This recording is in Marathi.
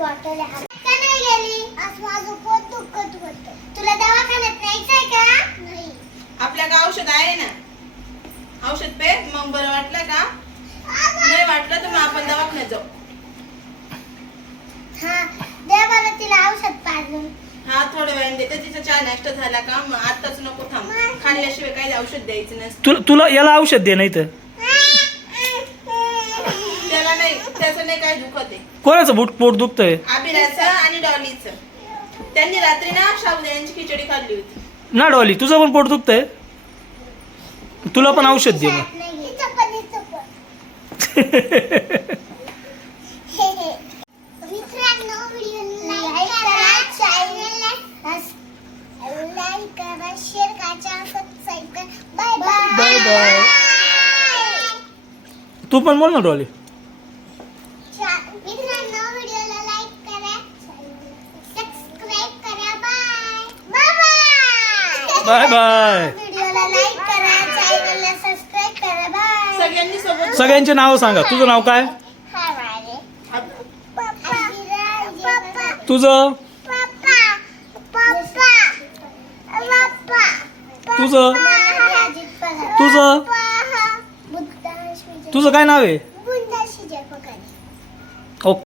बॉटल औषध आहे ना? औषध पे मग बरं वाटलं का? नाही वाटलं तर मग आपण दवाखान्यात जाऊ. हा दे तिला औषध पाजून. हा थोडं वेळ देते. तिचा चहा नाश्ता झाला का? मग आताच नको थांब. खाल्ल्याशिवाय काही औषध द्यायचं नसतं. तुला तुला याला औषध दे नाही तर. त्याचं नाही काय दुखत आहे? कोणाचं बुट पोट दुखतंय? आबिराचं आणि डॉलीचं. त्यांनी रात्री ना साबुदाण्याची खिचडी खाल्ली होती. ना डॉली तुझं पण पोट दुखतंय? तुला पण औषध दे मग बाय बाय तू पण बोल ना डॉली. मित्रांनो व्हिडिओला लाईक करा सबस्क्राईब करा बाय बाय बाय बाय व्हिडिओला लाईक करा चॅनलला सबस्क्राईब करा बाय सगळ्यांनी सोबत सगळ्यांचे नाव सांगा. तुझं नाव काय? हाय वाले पप्पा पप्पा तुझं? पप्पा. पप्पा. पप्पा. तुझं? तुझं? तुझं काय नाव आहे?